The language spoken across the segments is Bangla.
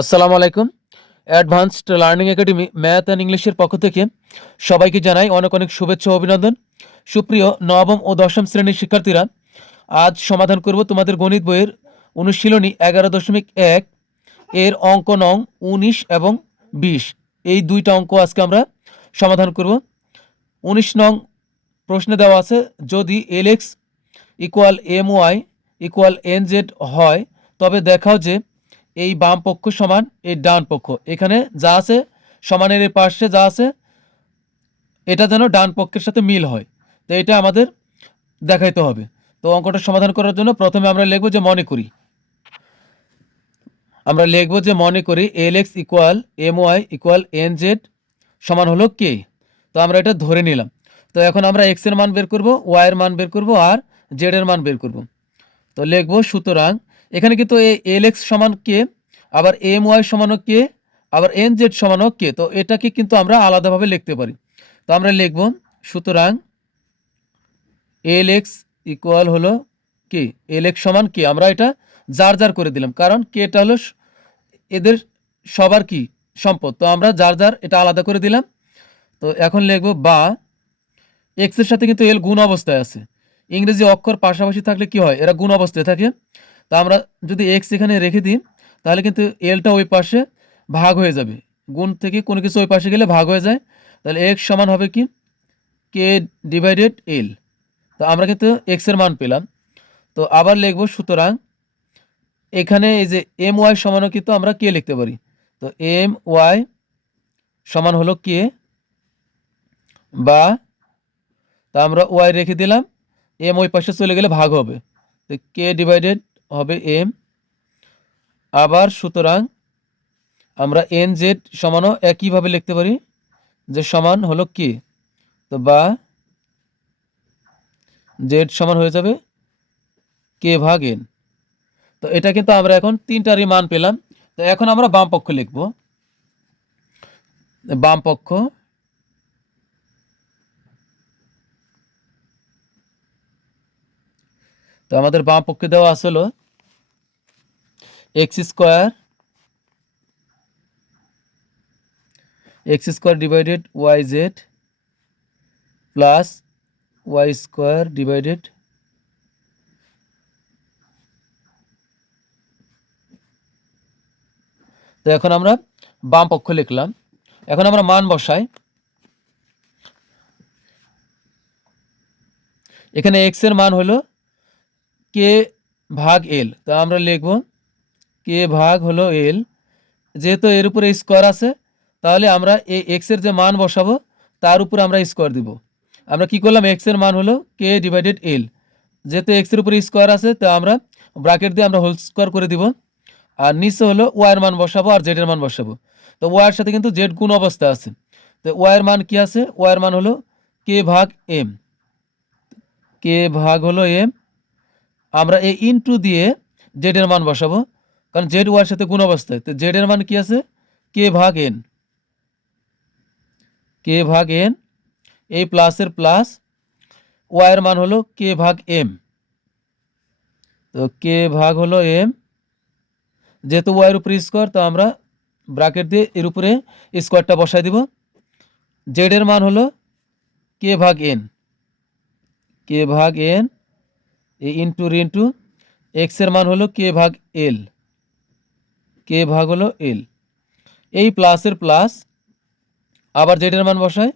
আসসালামু আলাইকুম। Advanced learning academy math and ইংলিশের পক্ষ থেকে সবাইকে জানাই অনেক অনেক শুভেচ্ছা ও অভিনন্দন। সুপ্রিয় নবম ও দশম শ্রেণীর শিক্ষার্থীরা, আজ সমাধান করব তোমাদের গণিত বইয়ের অনুশীলনী 11.1 এর অঙ্ক নং 19 এবং 20। এই দুইটা অঙ্ক আজকে আমরা সমাধান করব। 19 নং প্রশ্নে দেওয়া আছে, যদি l x equal M Y equal N z হয়, তবে দেখাও যে এই বাম পক্ষ সমান এই ডান পক্ষ। এখানে যা আছে সমানের এই পাশে যা আছে এটা যেন ডান পক্ষের সাথে মিল হয়, তো এটা আমাদের দেখাইতে হবে। তো অঙ্কটা সমাধান করার জন্য প্রথমে আমরা লিখব যে মনে করি L X equal M Y equal N Z সমান হলো কে। তো আমরা এটা ধরে নিলাম। তো এখন আমরা এক্স এর মান বের করব, ওয়াই এর মান বের করব, আর জেড এর মান বের করব। তো লিখব, সুতরাং এখানে কিন্তু এল এক্স সমান কে, আবার এম ওয়াই সমানও কে, আবার এন জেড সমানও কে। তো এটাকে কিন্তু আমরা আলাদাভাবে লিখতে পারি। তো আমরা লিখব, সুতরাং এল এক্স ইকুয়াল হলো কে, এল এক্স সমান কে। আমরা এটা যার যার করে দিলাম, কারণ কেটা হলো এদের সবার কি সম্পদ। তো আমরা যার যার এটা আলাদা করে দিলাম। তো এখন লিখব বা এক্স এর সাথে কিন্তু এল গুণ অবস্থায় আছে। ইংরেজি অক্ষর পাশাপাশি থাকলে কি হয়, এরা গুণ অবস্থায় থাকে। তো আমরা যদি এক্স এখানে রেখে দিই, তাহলে কিন্তু এলটা ওই পাশে ভাগ হয়ে যাবে। গুণ থেকে কোনো কিছু ওই পাশে গেলে ভাগ হয়ে যায়। তাহলে এক্স সমান হবে কি, কে ডিভাইডেড এল। তো আমরা কিন্তু এক্স এর মান পেলাম। তো আবার লিখব, সুতরাং এখানে এই যে এম ওয়াই সমানও কিন্তু আমরা কে লিখতে পারি। তো এম ওয়াই সমান হলো কে, বা তা আমরা ওয়াই রেখে দিলাম, এম ওই পাশে চলে গেলে ভাগ হবে, তো কে ডিভাইডেড হবে এম। আবার সুতরাং আমরা এন জেড সমানও একইভাবে লিখতে পারি, যে সমান হলো কে। তো বা জেড সমান হয়ে যাবে কে ভাগ এন। তো এটা কিন্তু আমরা এখন তিনটারই মান পেলাম। তো এখন আমরা বাম পক্ষ লিখব। বাম পক্ষ, তো আমাদের বাম পক্ষে দেওয়া আসলো x square divided y z plus y square divided তো এখন আমরা বাম পক্ষ লিখলাম। এখন আমরা মান বসাই। এখানে এক্স এর মান হলো কে ভাগ এল। তো আমরা লিখব কে ভাগ হলো এল। যেহেতু এর উপরে স্কোয়ার আছে, তাহলে আমরা এই এক্স এর যে মান বসাবো তার উপরে আমরা স্কোয়ার দিব। আমরা কি করলাম, এক্স এর মান হলো কে ডিভাইডেড এল। যেহেতু এক্স এর উপরে স্কোয়ার আছে, তো আমরা ব্র্যাকেট দিয়ে আমরা হোল স্কোয়ার করে দিব। আর নিচে হলো ওয়াই এর মান বসাবো আর জেড এর মান বসাবো। তো ওয়াই এর সাথে কিন্তু জেড গুণ অবস্থা আছে। তো ওয়াই এর মান কি আছে, ওয়াই এর মান হলো কে ভাগ এম। কে ভাগ হলো এম। আমরা এই ইনটু দিয়ে জেড এর মান বসাবো, কারণ জেড ওয়াই এর সাথে গুণ অবস্থায়। তো জেড এর মান কি আছে, কে ভাগ এন। কে ভাগ এন, এই প্লাসের প্লাস, ওয়াই এর মান হলো কে ভাগ এম। তো কে ভাগ হলো এম, যেহেতু ওয়াই এর উপরে স্কোয়ার, তো আমরা ব্র্যাকেট দিয়ে এর উপরে স্কোয়ারটা বসাই দিব। জেড এর মান হলো কে ভাগ এন। কে ভাগ এন এই ইন্টু এক্স এর মান হলো কে ভাগ এল। কে ভাগ হলো এল, এই প্লাসের প্লাস, আবার জেড এর মান বসায়।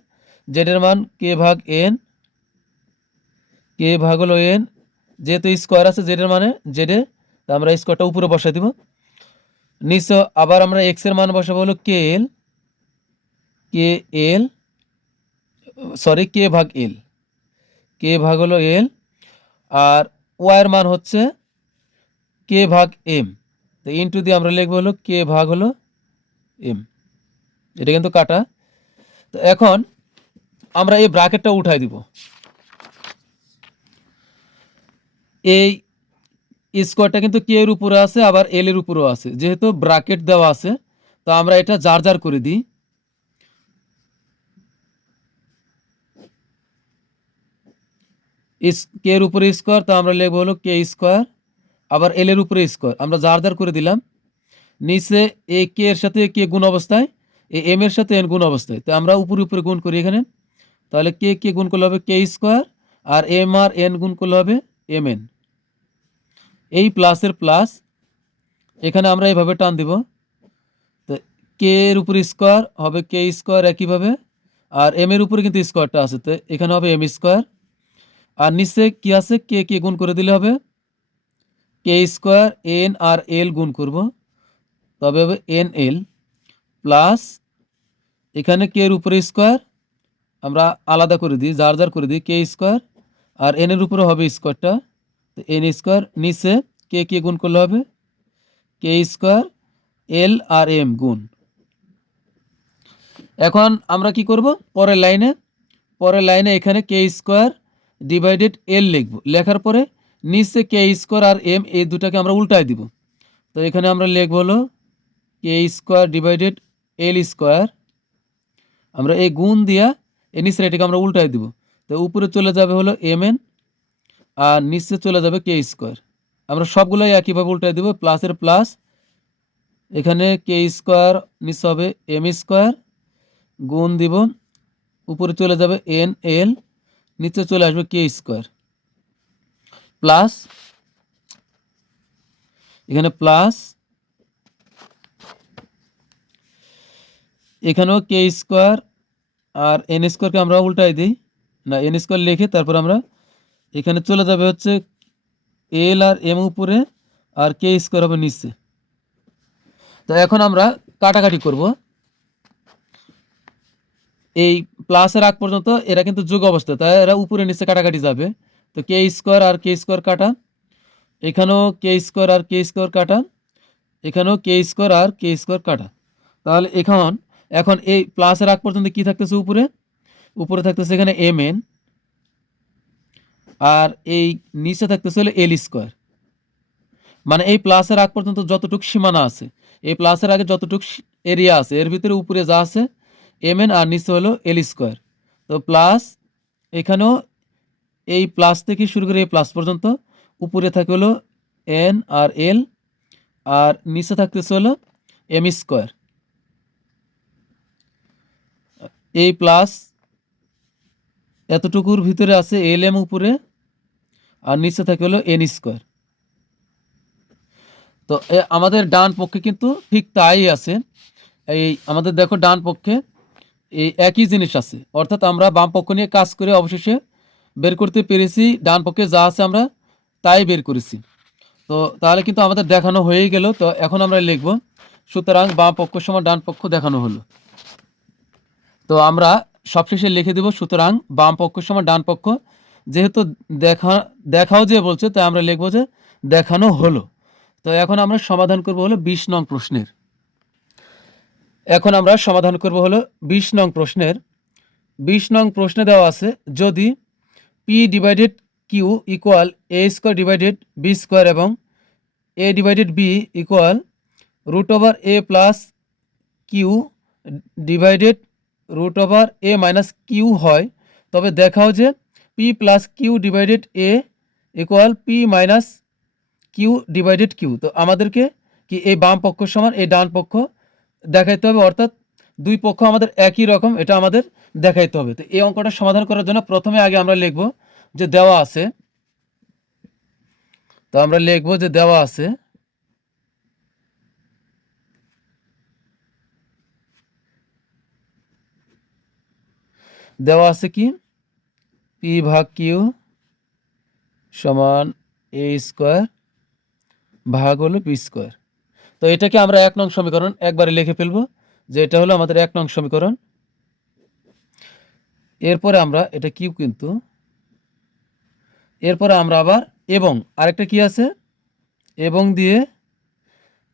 জেড এর মান কে ভাগ এন। কে ভাগ হলো এন, যেহেতু স্কোয়ার আছে জেড এর মানে জেডে, তো আমরা স্কোয়ারটা উপরে বসাই দিব। নিচে আবার আমরা এক্স এর মান বসাবো হলো কে এল। কে এল সরি কে ভাগ এল। কে ভাগ হলো এল। আর ওয়াই এর মান হচ্ছে কে ভাগ এম। তো ইনটু দিয়ে আমরা লিখবো হলো কে ভাগ হলো এম। এটা কিন্তু কাটা। তো এখন আমরা এই ব্র্যাকেটটা উঠাই দিব। এই স্কোয়ারটা কিন্তু কে এর উপরে আছে, আবার এল এর উপরেও আছে। যেহেতু ব্র্যাকেট দেওয়া আছে, তো আমরা এটা জার জার করে দিই। কে এর উপরে স্কোয়ার, তো আমরা লিখবো হলো কে স্কোয়ার, আবার এল এর উপরে স্কোয়ার, আমরা জার জার করে দিলাম। নিচে এ কে এর সাথে কে গুণ অবস্থায়, এ এম এর সাথে এন গুণ অবস্থায়। তো আমরা উপরে উপরে গুণ করি এখানে, তাহলে কে কে গুণ করলে হবে কে স্কোয়ার, আর এন গুণ করলে হবে এম এন। এই প্লাসের প্লাস এখানে আমরা এইভাবে টান দিব, তো কে এর উপর স্কোয়ার হবে কে স্কোয়ার একইভাবে, আর এম এর উপরে কিন্তু স্কোয়ারটা আছে, তো এখানে হবে এম স্কোয়ার। আর নিচে কি আছে, কে গুণ করে দিলে হবে কে স্কোয়ার এন আর এল গুণ করব, তবে হবে এন এল প্লাস এখানে কে এর উপরে স্কোয়ার আমরা আলাদা করে দিই, যার করে দিই কে স্কোয়ার, আর এন এর উপরে হবে স্কোয়ারটা, তো এন স্কোয়ার নিচে কে গুণ করলে হবে কে স্কোয়ার এল আর এম গুণ। এখন আমরা কি করব, পরের লাইনে এখানে কে স্কোয়ার ডিভাইডেড এল লিখব, লেখার পরে নিচে কে স্কোয়ার আর এম এই দুটাকে আমরা উল্টায় দিব। তো এখানে আমরা লিখব হলো কে স্কোয়ার ডিভাইডেড এল স্কোয়ার, আমরা এই গুণ দিয়া এই নিচের এটাকে আমরা উল্টায় দিব, তো উপরে চলে যাবে হলো এম এন আর নিচে চলে যাবে কে স্কোয়ার। আমরা সবগুলোই একইভাবে উল্টায় দিব, প্লাসের প্লাস এখানে কে স্কোয়ার নিচে হবে এম স্কোয়ার গুণ দিব, উপরে চলে যাবে এন এল, নিচে চলে আসবে কে স্কোয়ার প্লাস এখানে প্লাস এখানেও কে স্কোয়ার আর এন স্কোয়ারকে আমরা উল্টাই দিই, না এন স্কোয়ার লিখে তারপর আমরা এখানে চলে যাবে হচ্ছে এল আর এম উপরে আর কে স্কোয়ার হবে নিচে। তো এখন আমরা কাটাকাটি করব, এই প্লাসের আগ পর্যন্ত এরা কিন্তু যোগ অবস্থা, তাই এরা উপরে নিচে কাটাকাটি যাবে। তো কে স্কোয়ার আর কে স্কোয়ার কাটা, এখানেও কে স্কোয়ার আর কে স্কোয়ার কাটা, এখানেও কে স্কোয়ার আর কে স্কোয়ার কাটা। তাহলে এখন এই প্লাসের আগ পর্যন্ত কি থাকতেছে, উপরে থাকতেছে এখানে এম এন, আর এই নিচে থাকতেছে হলো এল স্কোয়ার। মানে এই প্লাসের আগ পর্যন্ত যতটুক সীমানা আছে, এই প্লাসের আগে যতটুক এরিয়া আছে এর ভিতরে উপরে যা আছে এম এন আর নিচে হলো এল স্কোয়ার। তো প্লাস এখানেও এই প্লাস থেকে শুরু করে এই প্লাস পর্যন্ত উপরে থাকে হলো এন আর এল আর নিচে থাকতেছে হলো এম স্কোয়ার। এই প্লাস এতটুকুর ভিতরে আছে এল এম উপরে আর নিচে থাকে হলো এন স্কোয়ার। তো আমাদের ডান পক্ষে কিন্তু ঠিক তাই আছে, এই আমাদের দেখো ডান পক্ষে এই একই জিনিস আছে, অর্থাৎ আমরা বাম পক্ষ নিয়ে কাজ করে অবশেষে বের করতে পেরেছি ডান পক্ষে যা আছে আমরা তাই বের করেছি। তো তাহলে কিন্তু আমাদের দেখানো হয়েই গেল। তো এখন আমরা লিখব সুতরাং বাম পক্ষ সমান ডান পক্ষ দেখানো হলো। তো আমরা সবশেষে লিখে দেব সুতরাং বাম পক্ষ সমান ডান পক্ষ, যেহেতু দেখাও যে বলছে তাই আমরা লিখব যে দেখানো হলো। তো এখন আমরা সমাধান করব হলো 20 নং প্রশ্নের। এখন আমরা সমাধান করব হলো 20 নং প্রশ্নের। 20 নং প্রশ্নে দেওয়া আছে যদি P divided Q equal A square divided B square এবং A divided B equal root over A plus Q divided root over A minus Q হয়, তবে দেখাও যে P plus Q divided A equal P minus Q divided Q. তো আমাদেরকে কি এই বাম পক্ষ সমান এই ডান পক্ষ দেখাইতে হবে, অর্থাৎ দুই পক্ষ আমাদের একই রকম এটা আমাদের দেখাইতে হবে। তো এই অঙ্কটা সমাধান করার জন্য প্রথমে আগে আমরা লিখব যে দেওয়া আছে, তো আমরা লিখব যে দেওয়া আছে কি পি ভাগ কিউ সমান এ স্কোয়ার ভাগ হলো পি স্কোয়ার। তো এটাকে আমরা 1 নং সমীকরণ একবারে লিখে ফেলবো যে এটা হলো আমাদের 1 নং সমীকরণ। এরপরে আমরা এটা কিউ, কিন্তু এরপরে আমরা আবার এবং আরেকটা কি আছে এবং দিয়ে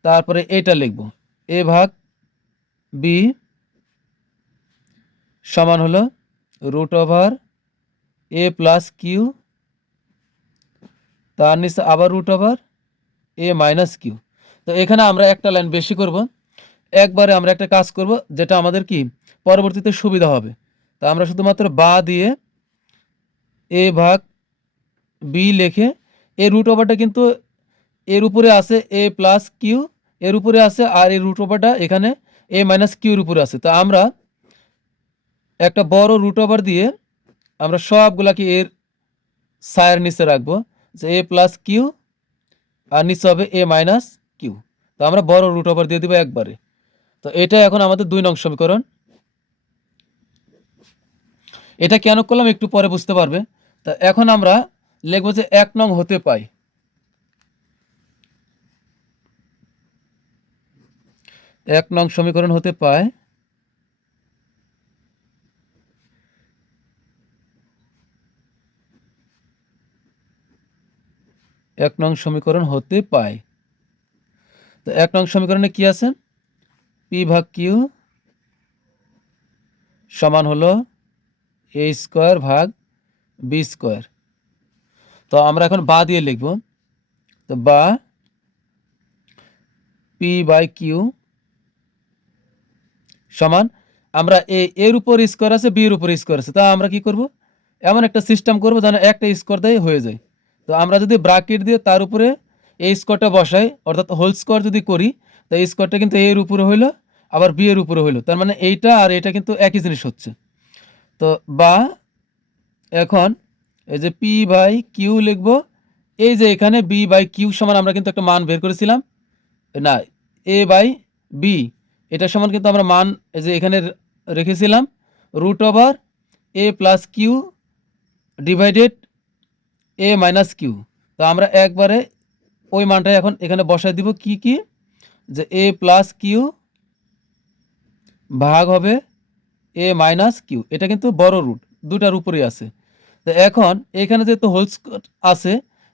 তারপরে এটা লিখব এ ভাগ বি সমান হলো root over A plus Q, তার নিচে আবার root over A minus Q. তো এখানে আমরা একটা লাইন বেশি করব, একবারে আমরা একটা কাজ করব যেটা আমাদের কি পরবর্তীতে সুবিধা হবে। তা আমরা শুধুমাত্র বা দিয়ে এ ভাগ বি লিখে এই রুট ওভারটা কিন্তু এর উপরে আছে এ প্লাস কিউ, এর উপরে আছে, আর এই রুট ওভারটা এখানে এ মাইনাস কিউর উপরে আছে। তো আমরা একটা বড় রুট ওভার দিয়ে আমরা সবগুলাকে এর সায়ের নিচে রাখবো, যে এ প্লাস কিউ আর নিচে হবে এ মাইনাস কিউ। তো আমরা বড় রুট ওভার দিয়ে দিব একবারে। তো এটা এখন আমাদের 2 নং সমীকরণ। এটা কেন করলাম একটু পরে বুঝতে পারবে। তা এখন আমরা লিখবো যে 1 নং হতে পাই। 1 নং সমীকরণ হতে পায় 1 নং সমীকরণ হতে পায়। তো 1 নং সমীকরণে কি আছে? পি ভাগ কিউ সমান হলো এ স্কোয়ার ভাগ বি স্কোয়ার। তো আমরা এখন বা দিয়ে লিখব। তো বা পি বাই কিউ সমান, আমরা এর উপর স্কোয়ার আছে, বি এর উপর স্কোয়ার আছে। তা আমরা কি করব, এমন একটা সিস্টেম করব যেন একটা স্কোয়ার দিয়ে হয়ে যায়। তো আমরা যদি ব্র্যাকেট দিয়ে তার উপরে এই স্কোয়ারটা বসাই, অর্থাৎ হোল স্কোয়ার যদি করি, তো এই স্কোয়ারটা কিন্তু এর উপরে হইলো, আবার বি এর উপরে হইলো। তার মানে এইটা আর এটা কিন্তু একই জিনিস হচ্ছে। তো বা এখন এই যে পি বাই কিউ লিখবো, এই যে এখানে বি বাই কিউ সমান আমরা কিন্তু একটা মান বের করেছিলাম না, এ বাই বি, এটা সমান কিন্তু আমরা মান এই যে এখানে রেখেছিলাম root over A plus Q divided A minus Q. তো আমরা একবারে ওই মানটাই এখন এখানে বসাই দিব, কি কি, যে এ প্লাস কিউ ভাগ হবে এ মাইনাস কিউ। এটা কিন্তু বড় রুট, দুটার উপরেই আছে। তো এখন এখানে যেহেতু হোল স্কোয়ার আছে,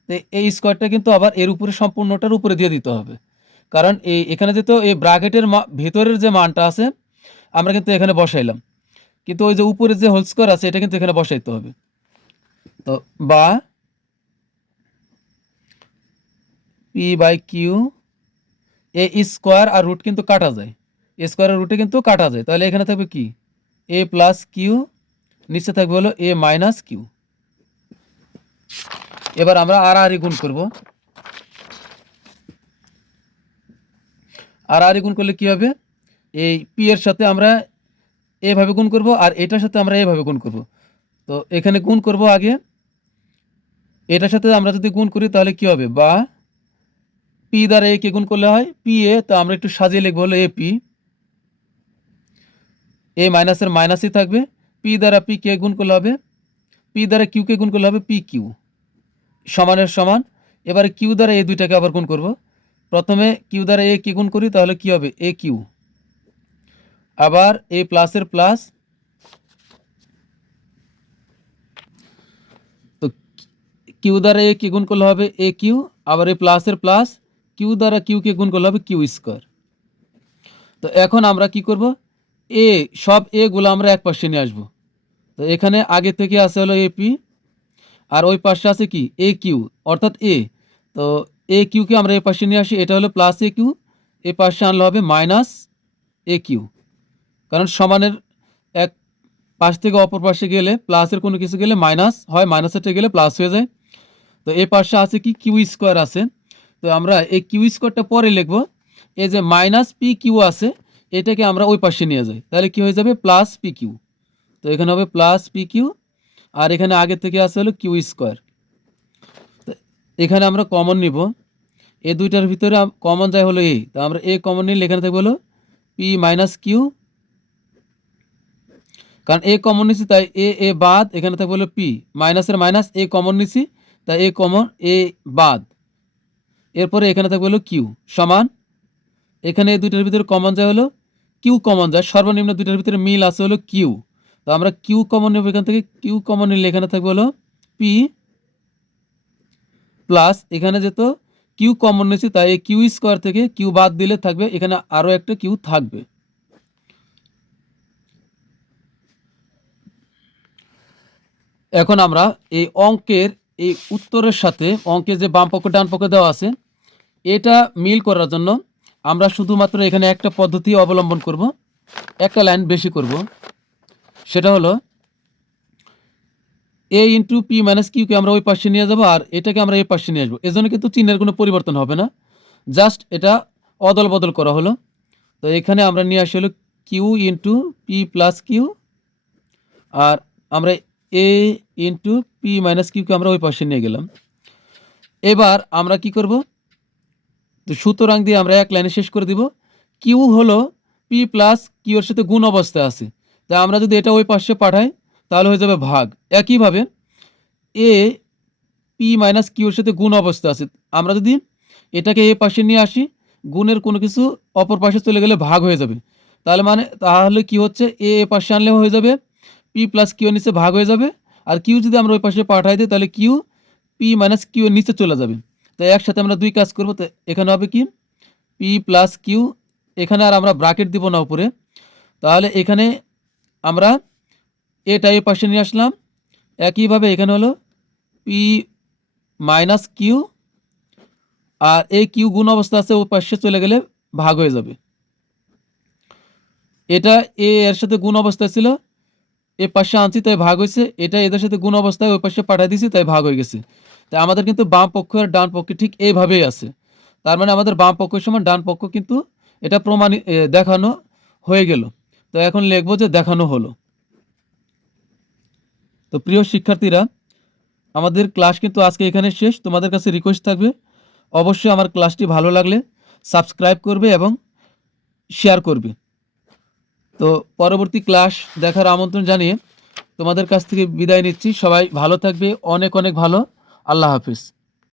তো এই স্কোয়ারটা কিন্তু আবার এর উপরে সম্পূর্ণটার উপরে দিয়ে দিতে হবে, কারণ এখানে যেহেতু এই ব্র্যাকেটের ভেতরের যে মানটা আছে আমরা কিন্তু এখানে বসাইলাম, কিন্তু ওই যে উপরে যে হোল স্কোয়ার আছে এটা কিন্তু এখানে বসাইতে হবে। তো বা p by q, a square আর রুট কিন্তু কাটা যায়, এ স্কোয়ারের রুটে কিন্তু কাটা যায়, তাহলে এখানে থাকবে কি এ প্লাস কিউ, নিচে থাকবে হলো এ মাইনাস কিউ। এবার আমরা আর গুণ করব। আর গুণ করলে কি হবে, এই পি এর সাথে আমরা এভাবে গুণ করব, আর এটার সাথে আমরা এভাবে গুণ করব। তো এখানে গুণ করব আগে, এটার সাথে আমরা যদি গুণ করি তাহলে কি হবে, বা পি দ্বারা এ কে গুণ করলে হয় পি এ, তো আমরা একটু সাজিয়ে লিখবো হলো এ পি, এ মাইনাসের মাইনাসই থাকবে, পি দ্বারা পি কে গুণ করলে হবে, পি দ্বারা কিউ কে গুণ করলে হবে পি কিউ সমানের সমান। এবারে কিউ দ্বারা এই দুইটাকে আবার গুণ করব। প্রথমে কিউ দ্বারা এ কে গুণ করি তাহলে কি হবে এ কিউ, আবার এ প্লাসের প্লাস, তো কিউ দ্বারা এ কে গুণ করলে হবে এ কিউ, আবার এ প্লাসের প্লাস, কিউ দ্বারা কিউ কে গুণ করলে হবে কিউ স্কোয়ার। তো এখন আমরা কি করব, এ সব এ গুলো আমরা এক পাশে নিয়ে আসবো। তো এখানে আগে থেকে আছে হলো এপি, আর ওই পাশে আছে কি এ কিউ, অর্থাৎ এ। তো এ কিউকে আমরা এ পাশে নিয়ে আসি, এটা হলো প্লাস এ কিউ, এ পাশে আনলে হবে মাইনাস এ কিউ, কারণ সমানের এক পাশ থেকে অপর পাশে গেলে প্লাসের কোনো কিছু গেলে মাইনাস হয়, মাইনাসেরটা গেলে প্লাস হয়ে যায়। তো এ পাশে আছে কি কিউ স্কোয়ার আছে, তো আমরা এই কিউ স্কোয়ারটা পরে লিখবো। এই যে মাইনাস পি কিউ আছে এটাকে আমরা ওই পাশে নিয়ে যাই, তাহলে কি হয়ে যাবে প্লাস পি কিউ। তো এখানে হবে প্লাস পি কিউ, আর এখানে আগে থেকে আছে হলো কিউ স্কোয়ার। এখানে আমরা কমন নিব, এই দুইটার ভিতরে কমন যায় হলো এ, তো আমরা এ কমন নিলে এখানে থাকবে হলো পি মাইনাস কিউ, কারণ এ কমন নিছি তাই এ বাদ, এখানে থাকবে হলো পি মাইনাসের মাইনাস, এ কমন নিছি তাই এ কমন এ বাদ, এরপরে এখানে থাকবে হলো কিউ সমান, এখানে এই দুইটার ভিতরে কমন যায় হলো কিউ কমন যায়, সর্বনিম্ন দুইটার ভিতরে মিল আছে হলো কিউ। তো আমরা কিউ কমন নেব, এখান থেকে কিউ কমন নিলে এখানে থাকবে হলো পি প্লাস, এখানে যেত কিউ কমন নিয়েছি তাই এই কিউ স্কোয়ার থেকে কিউ বাদ দিলে থাকবে এখানে আরও একটা কিউ থাকবে। এখন আমরা এই অঙ্কের এই উত্তরের সাথে অঙ্কে যে বাম পক্ষ ডান পক্ষ দেওয়া আছে এটা মিল করার জন্য আমরা শুধুমাত্র এখানে একটা পদ্ধতি অবলম্বন করব, একটা লাইন বেশি করব, সেটা হলো এ ইন্টু পি মাইনাস কিউকে আমরা ওই পাশে নিয়ে যাবো, আর এটাকে আমরা এই পাশে নিয়ে আসবো। এজন্য কিন্তু চিহ্নের কোনো পরিবর্তন হবে না, জাস্ট এটা অদল বদল করা হলো। তো এখানে আমরা নিয়ে আসি হলো Q into P plus Q, আর আমরা এ ইন্টু পি মাইনাস কিউকে আমরা ওই পাশে নিয়ে গেলাম। এবার আমরা কি করব, তো সুতরাং দিয়ে আমরা এক লাইনে শেষ করে দিব। কিউ হলো পি প্লাস কিউ এর সাথে গুণ অবস্থায় আছে, তাই আমরা যদি এটা ওই পাশে পাঠাই তাহলে হয়ে যাবে ভাগ। একইভাবে এ পি মাইনাস কিউ এর সাথে গুণ অবস্থা আছে, আমরা যদি এটাকে এ পাশে নিয়ে আসি, গুণের কোনো কিছু অপর পাশে চলে গেলে ভাগ হয়ে যাবে। তাহলে কি হচ্ছে, এ পাশে আনলে হয়ে যাবে পি প্লাস কিউ এর নিচে ভাগ হয়ে যাবে, আর কিউ যদি আমরা ওই পাশে পাঠাই দিই তাহলে কিউ পি মাইনাস কিউ এর নিচে চলে যাবে। তাই একসাথে আমরা দুই কাজ করব। তো এখানে হবে কি পি প্লাস কিউ, এখানে আর আমরা ব্র্যাকেট দিব না উপরে, তাহলে এখানে আমরা এটা এই পাশে নিয়ে আসলাম। একইভাবে এখানে হলো পি মাইনাস কিউ, আর এই কিউ গুণ অবস্থা আছে ওই পাশে চলে গেলে ভাগ হয়ে যাবে। এটা এ এর সাথে গুণ অবস্থা ছিল, এ পাশে আনছি তাই ভাগ হয়েছে, এটা এদের সাথে গুণ অবস্থায় ওই পাশে পাঠিয়ে দিয়েছি তাই ভাগ হয়ে গেছে। তাই আমাদের কিন্তু বাম পক্ষ আর ডান পক্ষ ঠিক এইভাবেই আছে। তার মানে আমাদের বাম পক্ষের সমান ডান পক্ষ কিন্তু এটা দেখানো হয়ে গেল। তো এখন লিখবো যে দেখানো হলো। তো প্রিয় শিক্ষার্থীরা, আমাদের ক্লাস কিন্তু আজকে এখানে শেষ। তোমাদের কাছে রিকোয়েস্ট থাকবে অবশ্যই আমার ক্লাসটি ভালো লাগলে সাবস্ক্রাইব করবে এবং শেয়ার করবে। তো পরবর্তী ক্লাস দেখার আমন্ত্রণ জানিয়ে তোমাদের কাছ থেকে বিদায় নিচ্ছি। সবাই ভালো থাকবে, অনেক অনেক ভালো। আল্লাহ হাফিজ।